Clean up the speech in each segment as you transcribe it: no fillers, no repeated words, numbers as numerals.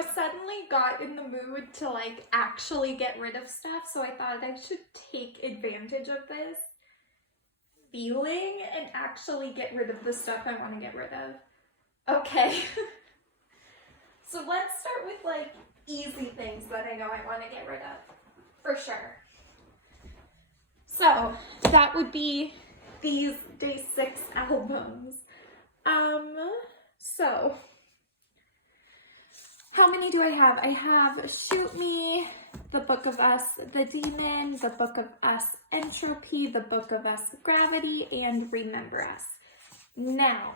I suddenly got in the mood to like actually get rid of stuff, so I thought I should take advantage of this feeling and actually get rid of the stuff I want to get rid of. Okay. So let's start with like easy things that I know I want to get rid of, for sure. So that would be these Day 6 albums. So how many do I have? I have Shoot Me, The Book of Us, The Demon, The Book of Us, Entropy, The Book of Us, Gravity, and Remember Us. Now,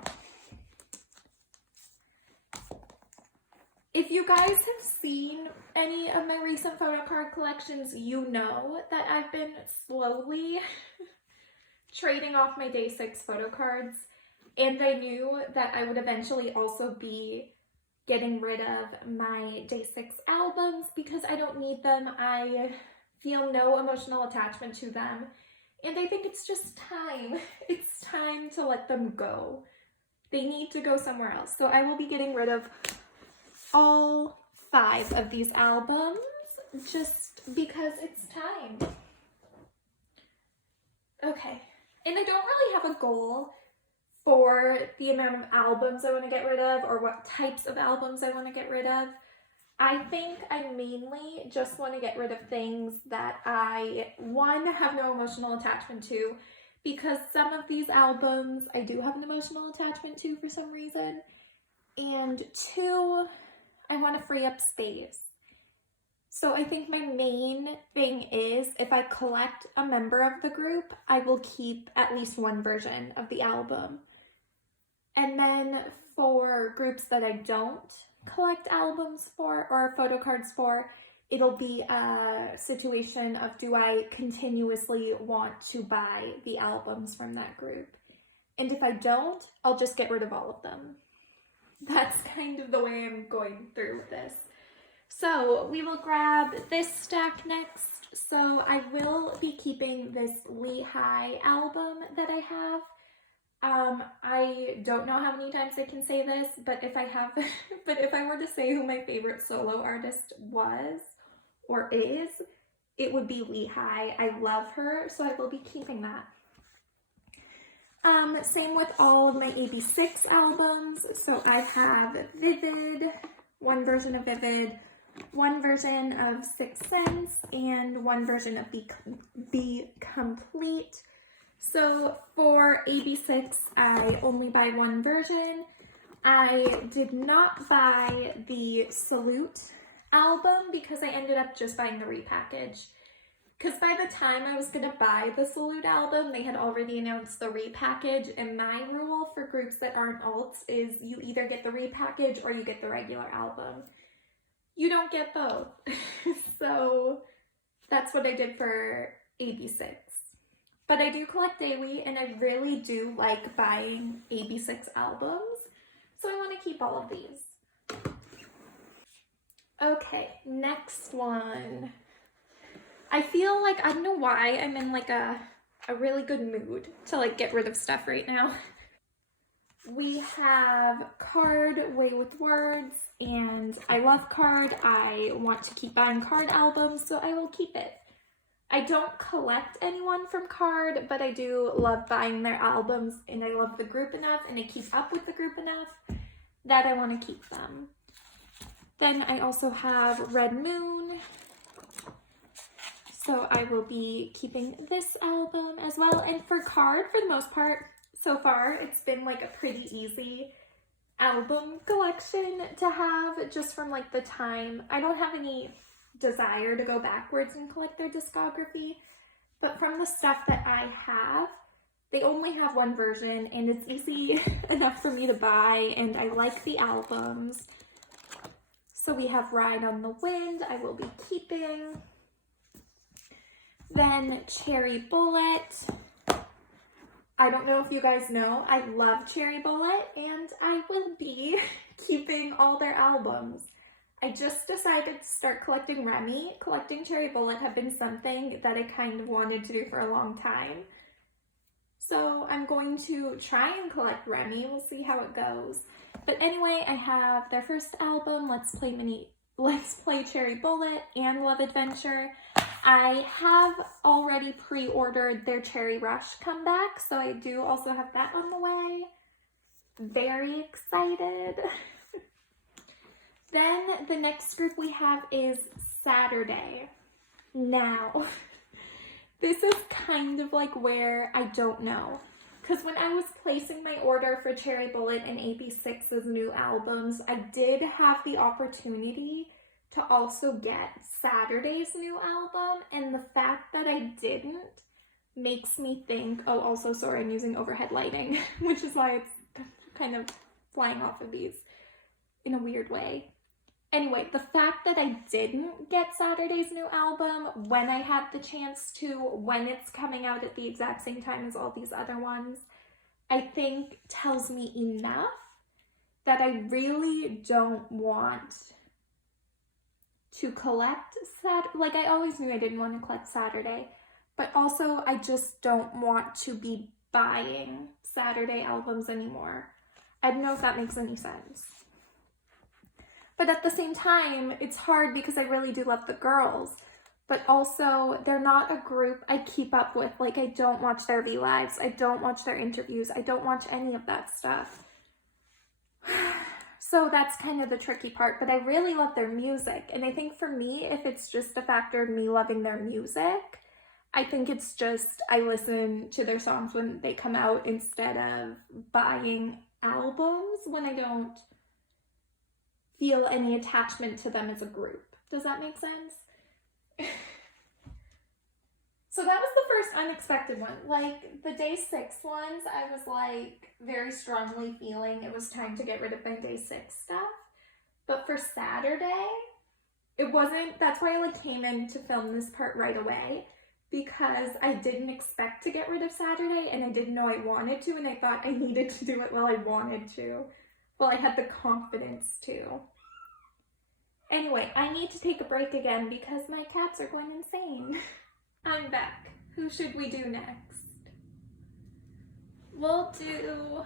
if you guys have seen any of my recent photo card collections, you know that I've been slowly trading off my Day 6 photo cards, and I knew that I would eventually also be getting rid of my Day 6 albums because I don't need them. I feel no emotional attachment to them, and I think it's just time. It's time to let them go. They need to go somewhere else. So I will be getting rid of all 5 of these albums just because it's time. Okay, and I don't really have a goal for the amount of albums I want to get rid of or what types of albums I want to get rid of. I think I mainly just want to get rid of things that I, 1, have no emotional attachment to, because some of these albums I do have an emotional attachment to for some reason, and 2, I want to free up space. So I think my main thing is if I collect a member of the group, I will keep at least one version of the album. And then for groups that I don't collect albums for or photo cards for, it'll be a situation of do I continuously want to buy the albums from that group? And if I don't, I'll just get rid of all of them. That's kind of the way I'm going through with this. So we will grab this stack next. So I will be keeping this Lehigh album that I have. I don't know how many times I can say this, but if I were to say who my favorite solo artist was or is, it would be Lehigh. I love her, so I will be keeping that. Same with all of my AB6 albums. So I have Vivid, one version of Vivid, one version of Sixth Sense, and one version of Be Complete. So for AB6, I only buy one version. I did not buy the Salute album because I ended up just buying the repackage. Because by the time I was going to buy the Salute album, they had already announced the repackage, and my rule for groups that aren't alts is you either get the repackage or you get the regular album. You don't get both. So that's what I did for AB6. But I do collect daily, and I really do like buying AB6 albums, so I want to keep all of these. Okay, next one. I feel like, I don't know why, I'm in like a really good mood to like get rid of stuff right now. We have Card, Way with Words, and I love Card. I want to keep buying Card albums, so I will keep it. I don't collect anyone from Card, but I do love buying their albums, and I love the group enough, and I keep up with the group enough that I want to keep them. Then I also have Red Moon, so I will be keeping this album as well. And for Card, for the most part, so far, it's been like a pretty easy album collection to have just from like the time. I don't have any desire to go backwards and collect their discography, but from the stuff that I have, they only have one version and it's easy enough for me to buy, and I like the albums. So we have Ride on the Wind, I will be keeping. Then Cherry Bullet. I don't know if you guys know, I love Cherry Bullet, and I will be keeping all their albums. I just decided to start collecting Remy. Collecting Cherry Bullet had been something that I kind of wanted to do for a long time. So I'm going to try and collect Remy. We'll see how it goes. But anyway, I have their first album, Let's Play Cherry Bullet and Love Adventure. I have already pre-ordered their Cherry Rush comeback, so I do also have that on the way. Very excited. Then the next group we have is Saturday. Now, this is kind of like where I don't know. Because when I was placing my order for Cherry Bullet and AB6IX's new albums, I did have the opportunity to also get Saturday's new album, and the fact that I didn't makes me think, oh, also, sorry, I'm using overhead lighting, which is why it's kind of flying off of these in a weird way. Anyway, the fact that I didn't get Saturday's new album when I had the chance to, when it's coming out at the exact same time as all these other ones, I think tells me enough that I really don't want to collect like, I always knew I didn't want to collect Saturday, but also I just don't want to be buying Saturday albums anymore. I don't know if that makes any sense. But at the same time, it's hard because I really do love the girls. But also, they're not a group I keep up with. Like, I don't watch their V-Lives. I don't watch their interviews. I don't watch any of that stuff. So that's kind of the tricky part. But I really love their music. And I think for me, if it's just a factor of me loving their music, I think it's just I listen to their songs when they come out instead of buying albums when I don't feel any attachment to them as a group. Does that make sense? So that was the first unexpected one. Like, the day 6 ones, I was like very strongly feeling it was time to get rid of my day 6 stuff. But for Saturday, it wasn't, that's why I like came in to film this part right away, because I didn't expect to get rid of Saturday and I didn't know I wanted to, and I thought I needed to do it while I wanted to. Well, I had the confidence to. Anyway, I need to take a break again because my cats are going insane. I'm back. Who should we do next? We'll do...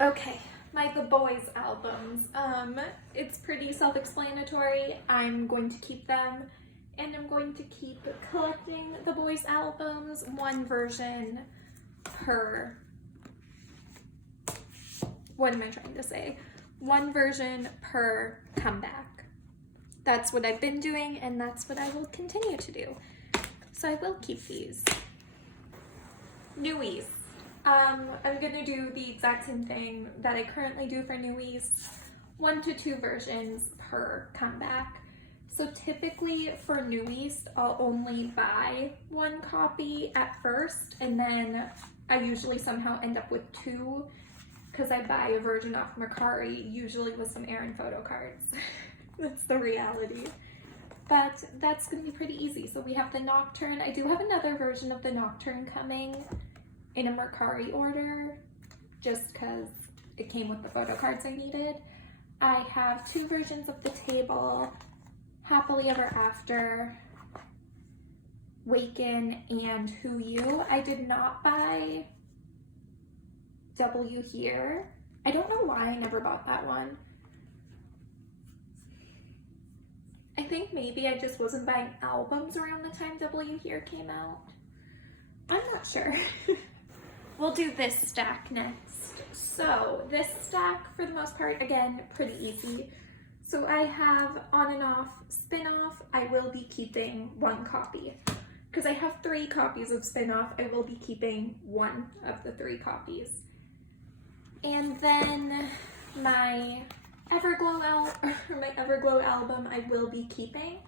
Okay, the boys albums. It's pretty self-explanatory. I'm going to keep them, and I'm going to keep collecting the boys albums, one version per... What am I trying to say? One version per comeback. That's what I've been doing, and that's what I will continue to do. So I will keep these. Newies. I'm gonna do the exact same thing that I currently do for Newies. 1 to 2 versions per comeback. So typically for Newies, I'll only buy 1 copy at first, and then I usually somehow end up with 2, because I buy a version off Mercari, usually with some Aaron photo cards. That's the reality. But that's going to be pretty easy. So we have the Nocturne. I do have another version of the Nocturne coming in a Mercari order, just because it came with the photo cards I needed. I have 2 versions of The Table, Happily Ever After, Waken, and Who You. I did not buy W Here. I don't know why I never bought that one. I think maybe I just wasn't buying albums around the time W Here came out. I'm not sure. We'll do this stack next. So this stack, for the most part, again, pretty easy. So I have On and Off, Spin-Off. I will be keeping 1 copy. Because I have 3 copies of Spin-Off, I will be keeping 1 of the 3 copies. And then my Everglow album I will be keeping.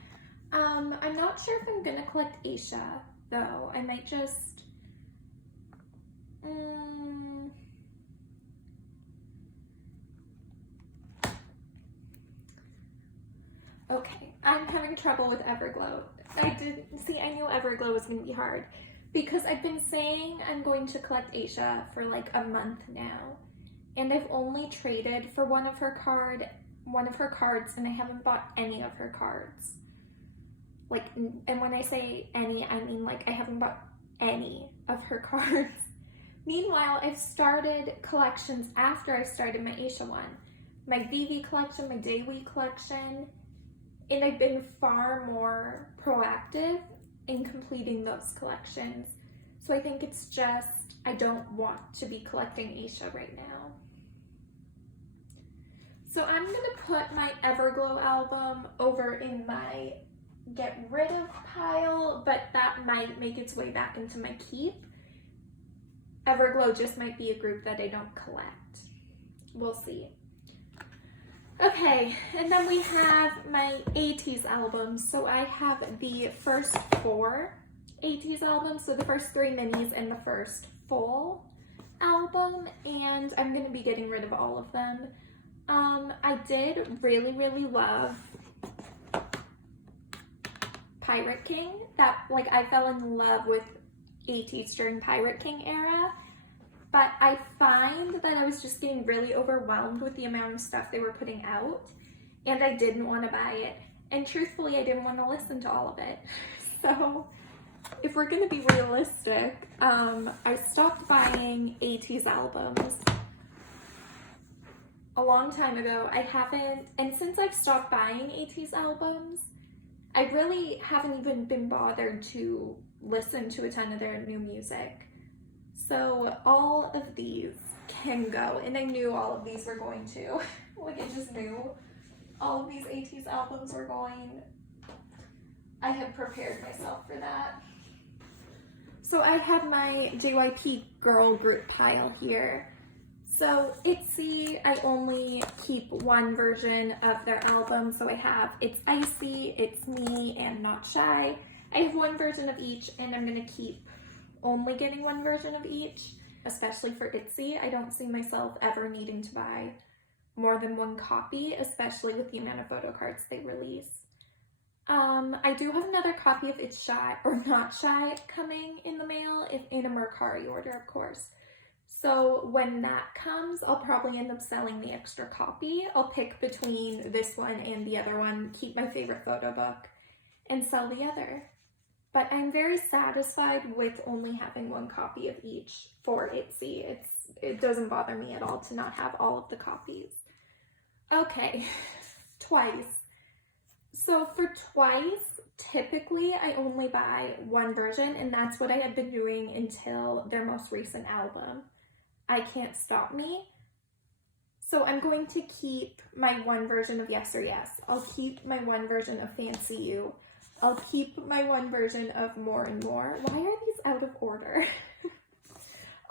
I'm not sure if I'm gonna collect Asia though. I might just okay, I'm having trouble with Everglow. I knew Everglow was gonna be hard because I've been saying I'm going to collect Asia for like a month now. And I've only traded for one of her cards, and I haven't bought any of her cards. Like, and when I say any, I mean like I haven't bought any of her cards. Meanwhile, I've started collections after I started my Asia one. My VV collection, my Daewoo collection, and I've been far more proactive in completing those collections. So I think it's just, I don't want to be collecting Asia right now. So I'm gonna put my Everglow album over in my get rid of pile, but that might make its way back into my keep. Everglow just might be a group that I don't collect. We'll see. Okay, and then we have my ATEEZ albums. So I have the first 4 ATEEZ albums, so the first 3 minis and the first full album, and I'm going to be getting rid of all of them. I did really love Pirate King. That, like, I fell in love with ATEEZ during Pirate King era, but I find that I was just getting really overwhelmed with the amount of stuff they were putting out, and I didn't want to buy it, and truthfully I didn't want to listen to all of it. So if we're going to be realistic, I stopped buying ATEEZ albums a long time ago. I haven't, and since I've stopped buying ATEEZ albums, I really haven't even been bothered to listen to a ton of their new music. So all of these can go, and I knew all of these were going to. Like, I just knew all of these ATEEZ albums were going. I had prepared myself for that. So I have my JYP girl group pile here. So ITZY, I only keep one version of their album. So I have It's Icy, It's Me, and Not Shy. I have one version of each, and I'm gonna keep only getting one version of each, especially for ITZY. I don't see myself ever needing to buy more than one copy, especially with the amount of photo cards they release. I do have another copy of It's Shy, or Not Shy, coming in the mail, in a Mercari order, of course. So when that comes, I'll probably end up selling the extra copy. I'll pick between this one and the other one, keep my favorite photo book, and sell the other. But I'm very satisfied with only having one copy of each for ITZY. It doesn't bother me at all to not have all of the copies. Okay, Twice. So for Twice, typically I only buy one version, and that's what I had been doing until their most recent album, I Can't Stop Me. So I'm going to keep my one version of Yes or Yes. I'll keep my one version of Fancy You. I'll keep my one version of More and More. Why are these out of order?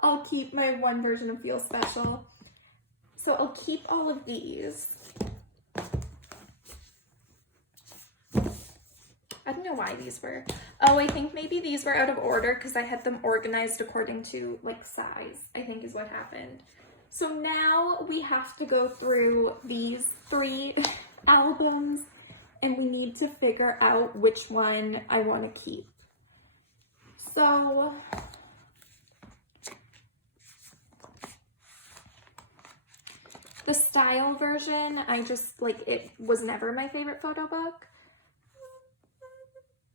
I'll keep my one version of Feel Special. So I'll keep all of these. I don't know why these were. Oh, I think maybe these were out of order because I had them organized according to, like, size, I think is what happened. So now we have to go through these 3 albums, and we need to figure out which one I want to keep. So the Style version, I just, like, it was never my favorite photo book.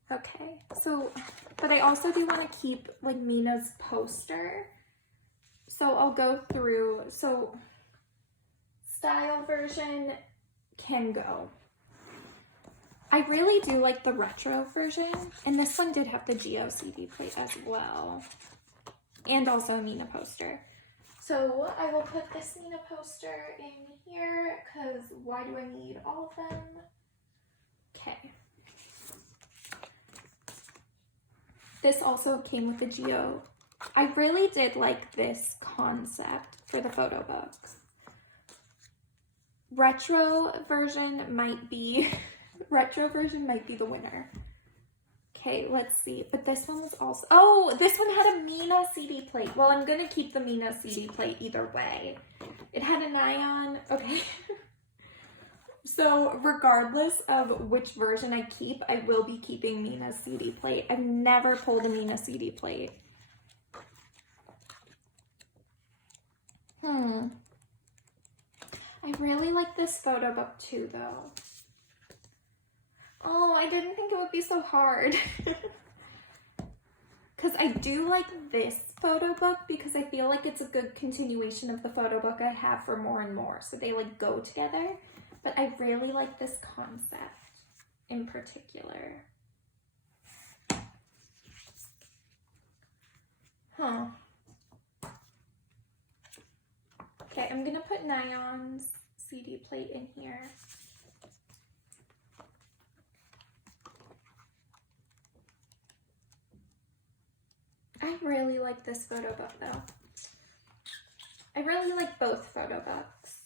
Okay, so, but I also do want to keep, like, Mina's poster. So I'll go through. So Style version can go. I really do like the retro version, and this one did have the Geo CD plate as well, and also a Mina poster. So I will put this Mina poster in here, because why do I need all of them? Okay. This also came with the Geo. I really did like this concept for the photo books. Retro version might be the winner. Okay, let's see. But this one was also, oh, this one had a Mina CD plate. Well, I'm gonna keep the Mina CD plate either way. It had an eye on, okay. So regardless of which version I keep, I will be keeping Mina's CD plate. I've never pulled a Mina CD plate. I really like this photo book too, though. Oh, I didn't think it would be so hard. because I do like this photo book because I feel like it's a good continuation of the photo book I have for More and More. So they like go together, but I really like this concept in particular. Huh. Okay, I'm gonna put Nion's CD plate in here. I really like this photo book though. I really like both photo books.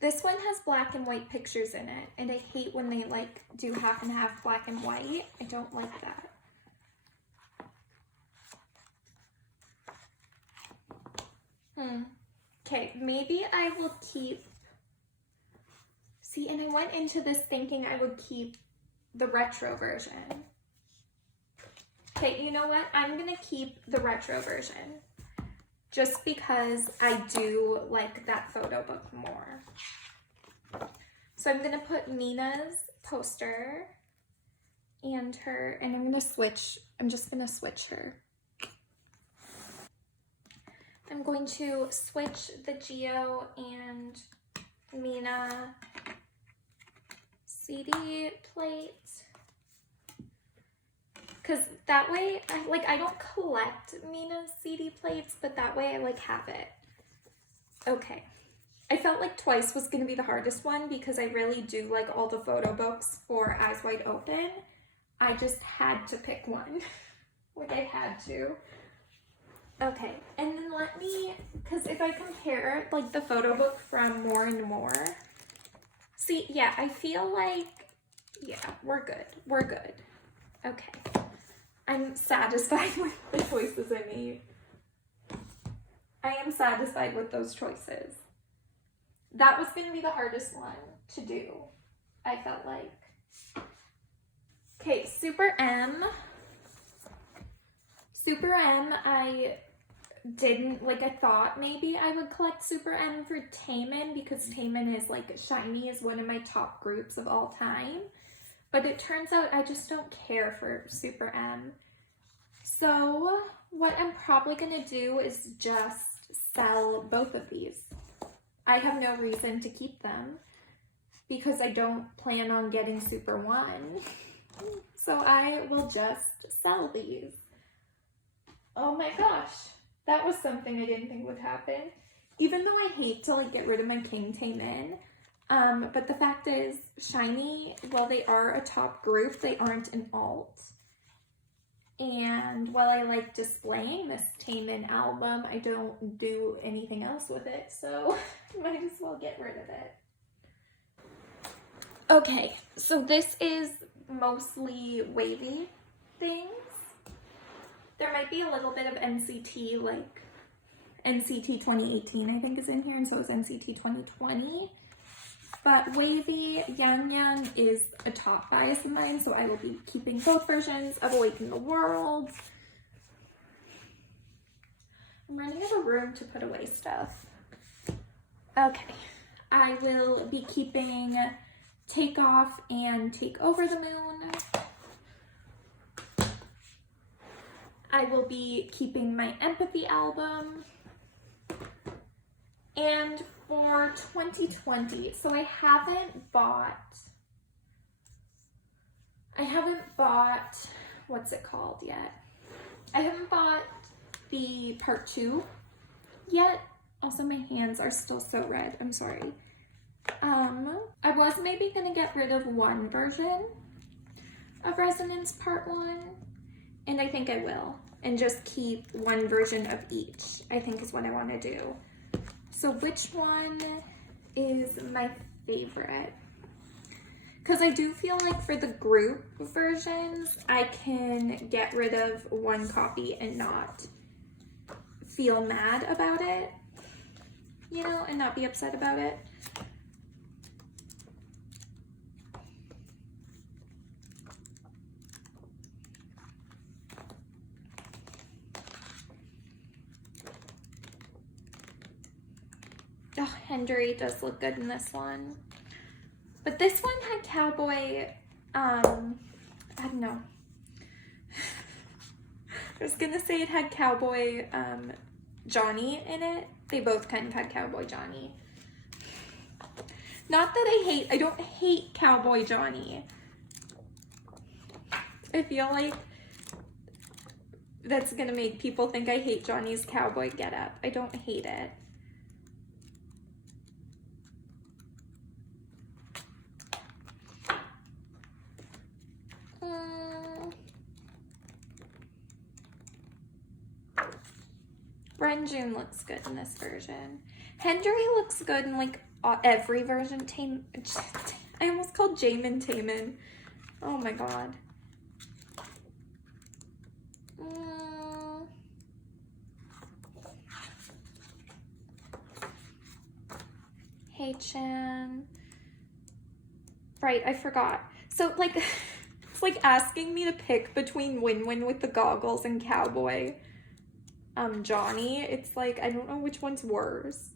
This one has black and white pictures in it, and I hate when they like do half and half black and white. I don't like that. Okay, maybe I will keep, see, and I went into this thinking I would keep the retro version. Okay, you know what? I'm gonna keep the retro version just because I do like that photo book more. So I'm gonna put Nina's poster and her, and I'm just gonna switch her. I'm going to switch the Geo and Mina CD plate. Because that way, I don't collect Mina's CD plates, but that way I like have it. Okay. I felt like Twice was gonna be the hardest one because I really do like all the photo books for Eyes Wide Open. I just had to pick one. Like I had to. Okay, and then let me, because if I compare like the photo book from More and More, see, yeah, I feel like, yeah, we're good. We're good. Okay. I'm satisfied with the choices I made. I am satisfied with those choices. That was going to be the hardest one to do, I felt like. Okay, Super M. Super M, I didn't, like I thought maybe I would collect Super M for Taemin because Taemin is like, SHINee is one of my top groups of all time. But it turns out I just don't care for Super M. So what I'm probably going to do is just sell both of these. I have no reason to keep them because I don't plan on getting Super 1. So I will just sell these. Oh my gosh, that was something I didn't think would happen. Even though I hate to like get rid of my King Taemin, but the fact is, SHINee, while they are a top group, they aren't an alt. And while I like displaying this Taemin album, I don't do anything else with it, so might as well get rid of it. Okay, so this is mostly wavy things. There might be a little bit of NCT, like NCT 2018 I think is in here, and so is NCT 2020. But wavy, Yang Yang is a top bias of mine, so I will be keeping both versions of Awaken the World. I'm running out of room to put away stuff. Okay, I will be keeping Take Off and Take Over the Moon. I will be keeping my Empathy album. And for 2020, so I haven't bought, what's it called yet? I haven't bought the part 2 yet. Also, my hands are still so red. I'm sorry. I was maybe gonna get rid of one version of Resonance Part 1, and I think I will, and just keep one version of each, I think is what I want to do. So which one is my favorite? Because I do feel like for the group versions, I can get rid of one copy and not feel mad about it, you know, and not be upset about it. Oh, Henry does look good in this one. But this one had cowboy, I don't know. I was gonna say it had cowboy Johnny in it. They both kind of had cowboy Johnny. Not that I don't hate cowboy Johnny. I feel like that's gonna make people think I hate Johnny's cowboy getup. I don't hate it. Renjun looks good in this version. Henry looks good in like every version. I almost called Jamin Taemin. Oh my god. Hey Chan. Right, I forgot. So like, it's like asking me to pick between Win-Win with the goggles and Cowboy Johnny. It's like, I don't know which one's worse.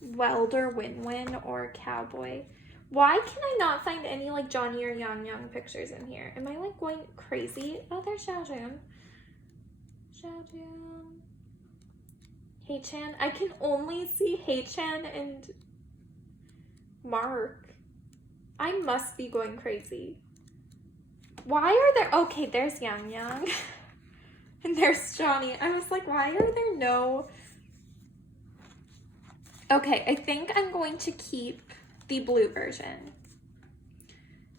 Welder, Win-Win, or Cowboy. Why can I not find any like Johnny or Yang Yang pictures in here? Am I like going crazy? Oh, there's Xiaojun. Xiaojun. Hey Chan. I can only see Hey Chan and Mark. I must be going crazy. Why are there, okay, there's Yang Yang. And there's Johnny. I was like, why are there no... Okay, I think I'm going to keep the blue version.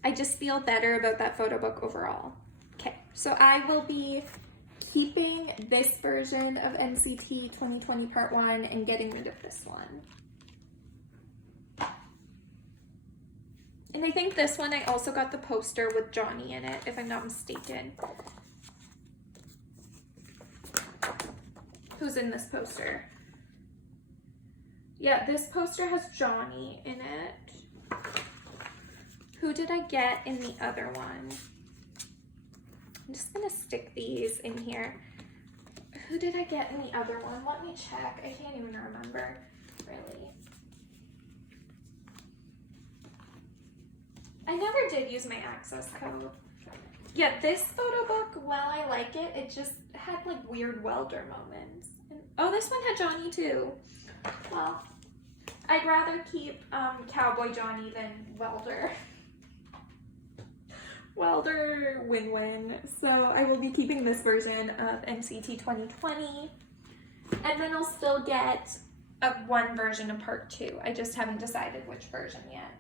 I just feel better about that photo book overall. Okay, so I will be keeping this version of NCT 2020 Part 1 and getting rid of this one. And I think this one, I also got the poster with Johnny in it, if I'm not mistaken. Who's in this poster? Yeah, this poster has Johnny in it. Who did I get in the other one? I'm just gonna stick these in here. Who did I get in the other one? Let me check. I can't even remember, really. I never did use my access code. Yeah, this photo book, while I like it, it just had like weird welder moments. And, oh, this one had Johnny too. Well, I'd rather keep Cowboy Johnny than Welder. Welder Win-Win. So I will be keeping this version of NCT 2020. And then I'll still get one version of Part 2. I just haven't decided which version yet.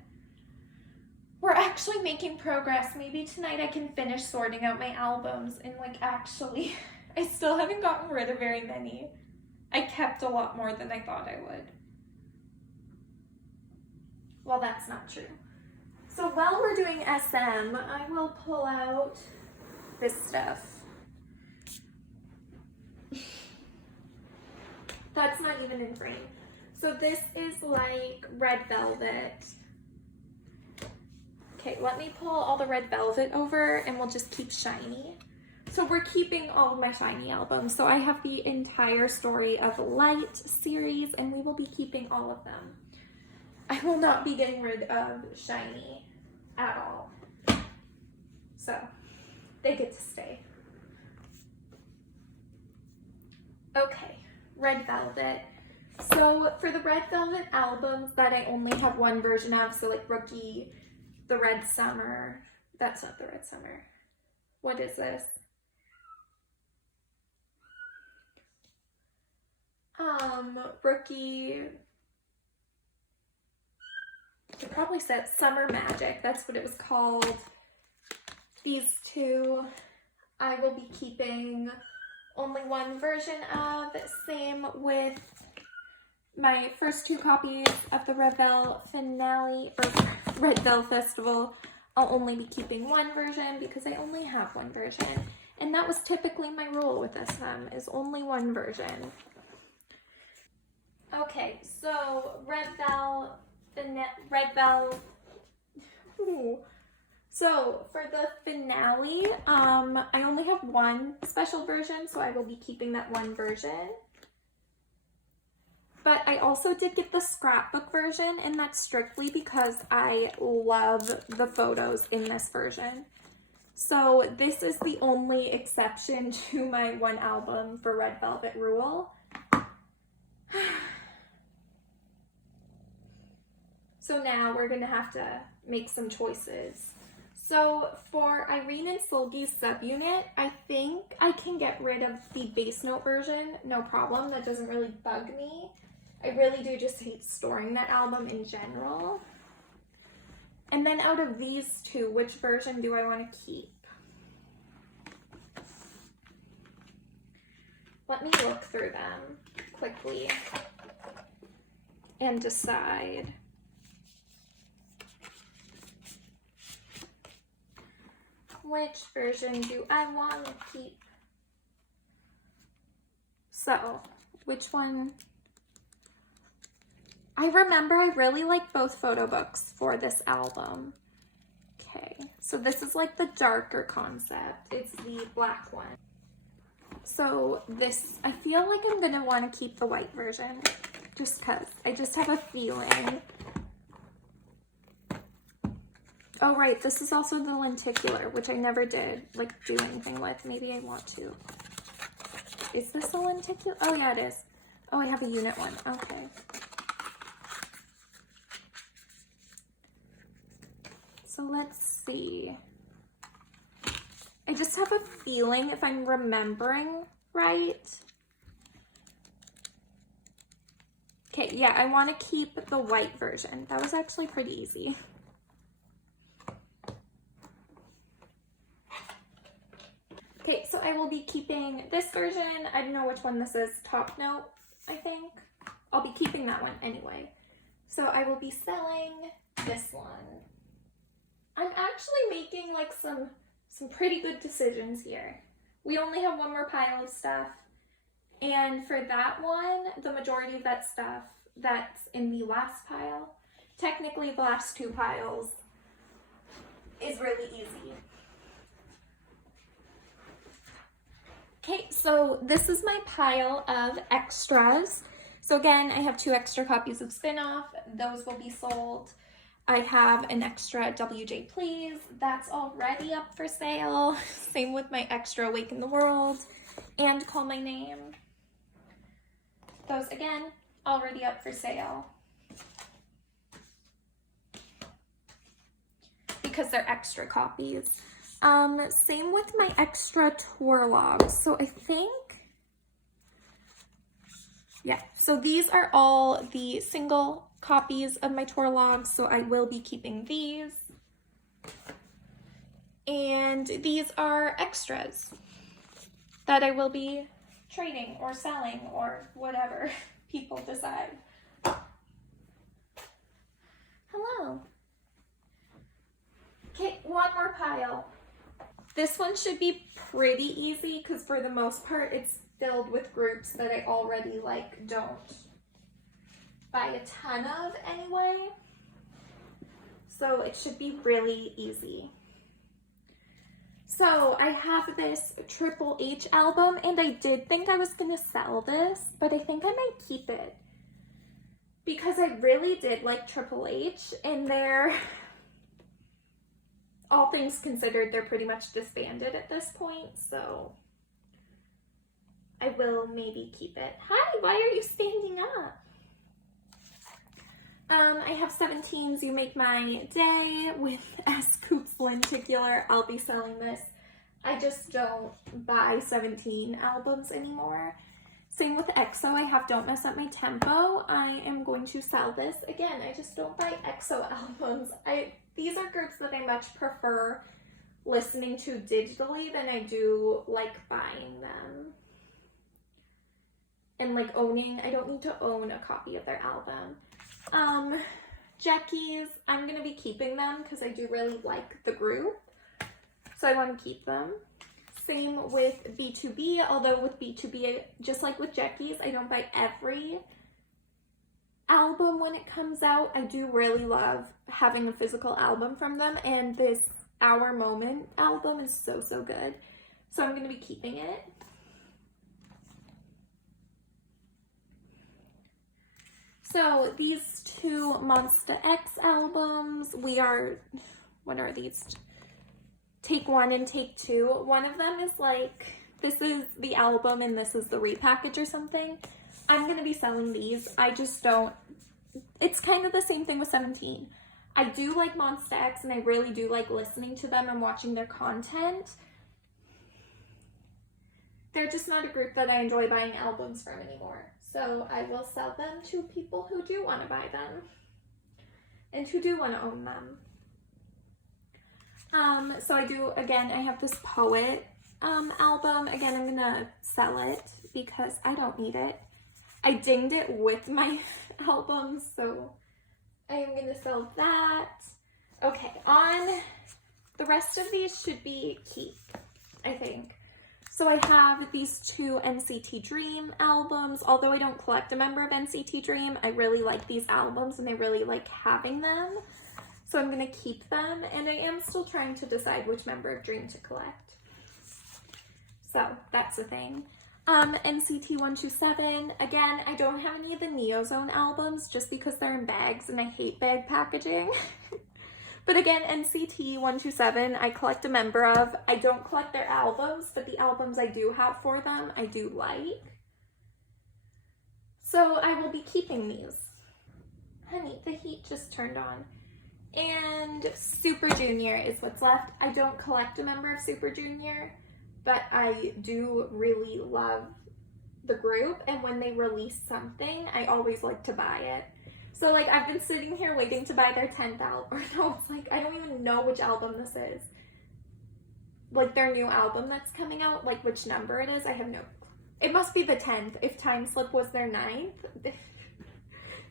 We're actually making progress. Maybe tonight I can finish sorting out my albums and like actually, I still haven't gotten rid of very many. I kept a lot more than I thought I would. Well, that's not true. So while we're doing SM, I will pull out this stuff. That's not even in frame. So this is like red velvet. Okay, let me pull all the red velvet over and we'll just keep SHINee. So we're keeping all of my SHINee albums. So I have the entire Story of Light series and we will be keeping all of them. I will not be getting rid of SHINee at all. So they get to stay. Okay, red velvet. So for the red velvet albums that I only have one version of, so like Rookie, the Red Summer. That's not the Red Summer. What is this? Rookie. It probably said Summer Magic. That's what it was called. These two I will be keeping only one version of. Same with my first two copies of the Red Vel finale, or Red Vel Festival. I'll only be keeping one version because I only have one version. And that was typically my rule with SM, is only one version. Okay, so Red Vel. Ooh. So for the finale, I only have one special version, so I will be keeping that one version. but I also did get the scrapbook version, and that's strictly because I love the photos in this version. So this is the only exception to my one album for Red Velvet rule. So now we're gonna have to make some choices. So for Irene and Seulgi's subunit, I think I can get rid of the bass note version, no problem. That doesn't really bug me. I really do just hate storing that album in general. And then out of these two, which version do I want to keep? Let me look through them quickly and decide. Which version do I want to keep? So, which one? I remember I really like both photo books for this album. Okay, so this is like the darker concept. It's the black one. So this, I feel like I'm gonna want to keep the white version just because I just have a feeling. Oh, right, this is also the lenticular, which I never did, like, do anything with. Maybe I want to. Is this a lenticular? Oh, yeah, it is. Oh, I have a unit one. Okay. So let's see. I just have a feeling, if I'm remembering right. Okay, yeah, I want to keep the white version. That was actually pretty easy. Okay, so I will be keeping this version. I don't know which one this is. Top Note, I think. I'll be keeping that one anyway. So I will be selling this one. I'm actually making like some pretty good decisions here. We only have one more pile of stuff. And for that one, the majority of that stuff that's in the last pile, technically the last two piles, is really easy. Okay, so this is my pile of extras. So again, I have 2 extra copies of Spin-Off. Those will be sold. I have an extra WJ Please. That's already up for sale. Same with my extra Awake in the World and Call My Name. Those, again, already up for sale. Because they're extra copies. Same with my extra tour logs. So I think, yeah, so these are all the single copies of my tour logs, so I will be keeping these. And these are extras that I will be trading or selling or whatever people decide. Hello. Okay, one more pile. This one should be pretty easy because for the most part it's filled with groups that I already like don't buy a ton of anyway. So it should be really easy. So I have this Triple H album and I did think I was gonna sell this, but I think I might keep it because I really did like Triple H, and they're, all things considered, they're pretty much disbanded at this point, so I will maybe keep it. Hi, why are you standing up? I have 17's You Make My Day with S. Coops Lenticular. I'll be selling this. I just don't buy 17 albums anymore. Same with EXO. I have Don't Mess Up My Tempo. I am going to sell this. Again, I just don't buy EXO albums. These are groups that I much prefer listening to digitally than I do like buying them. And like owning, I don't need to own a copy of their album. Jackies, I'm going to be keeping them because I do really like the group. So I want to keep them. Same with B2B, although with B2B, just like with Jackies, I don't buy every album when it comes out. I do really love having a physical album from them, and this Our Moment album is so, so good. So I'm going to be keeping it. So these two Monsta X albums, what are these? Take 1 and Take 2. One of them is like, this is the album and this is the repackage or something. I'm going to be selling these. I just don't, it's kind of the same thing with 17. I do like Monsta X and I really do like listening to them and watching their content. They're just not a group that I enjoy buying albums from anymore. So I will sell them to people who do want to buy them and who do want to own them. So I do, again, I have this Poet album. Again, I'm gonna sell it because I don't need it. I dinged it with my albums, so I am gonna sell that. Okay, on the rest of these should be Keep, I think. So I have these two NCT Dream albums. Although I don't collect a member of NCT Dream, I really like these albums and I really like having them. So I'm gonna keep them, and I am still trying to decide which member of Dream to collect. So that's the thing. NCT 127, again, I don't have any of the Neozone albums just because they're in bags and I hate bag packaging. But again, NCT 127, I collect a member of. I don't collect their albums, but the albums I do have for them, I do like. So I will be keeping these. Honey, the heat just turned on. And Super Junior is what's left. I don't collect a member of Super Junior, but I do really love the group, and when they release something, I always like to buy it. So like, I've been sitting here waiting to buy their 10th album, or no, it's like, I don't even know which album this is. Like their new album that's coming out, like which number it is, I have no clue. It must be the 10th. If Time Slip was their 9th,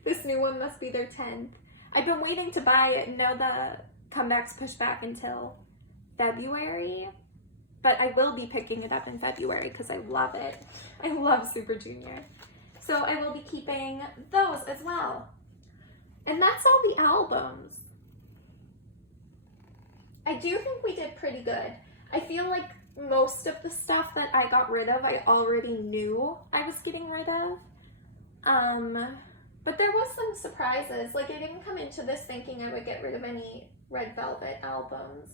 this new one must be their 10th. I've been waiting to buy it and know the comeback's pushed back until February. But I will be picking it up in February because I love it. I love Super Junior. So I will be keeping those as well. And that's all the albums. I do think we did pretty good. I feel like most of the stuff that I got rid of, I already knew I was getting rid of. But there was some surprises. Like, I didn't come into this thinking I would get rid of any Red Velvet albums.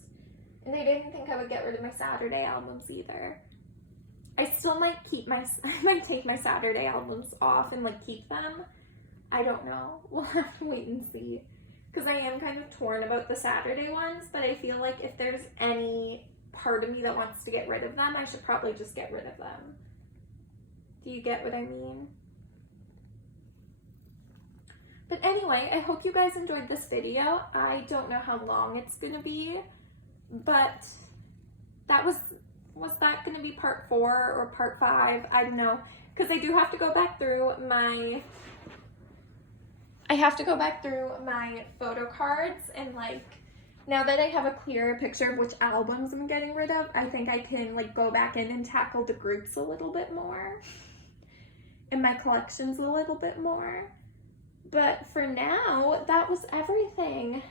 And I didn't think I would get rid of my Saturday albums either. I still might I might take my Saturday albums off and like keep them. I don't know. We'll have to wait and see. Because I am kind of torn about the Saturday ones, but I feel like if there's any part of me that wants to get rid of them, I should probably just get rid of them. Do you get what I mean? But anyway, I hope you guys enjoyed this video. I don't know how long it's gonna be, but that was that gonna be part 4 or part 5? I don't know, because I do have to go back through my photo cards, and like, now that I have a clearer picture of which albums I'm getting rid of, I think I can like go back in and tackle the groups a little bit more and my collections a little bit more. But for now, that was everything.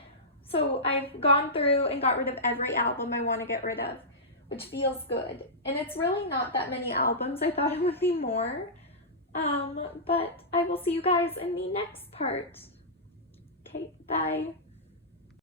So I've gone through and got rid of every album I want to get rid of, which feels good. And it's really not that many albums. I thought it would be more. But I will see you guys in the next part. Okay, bye.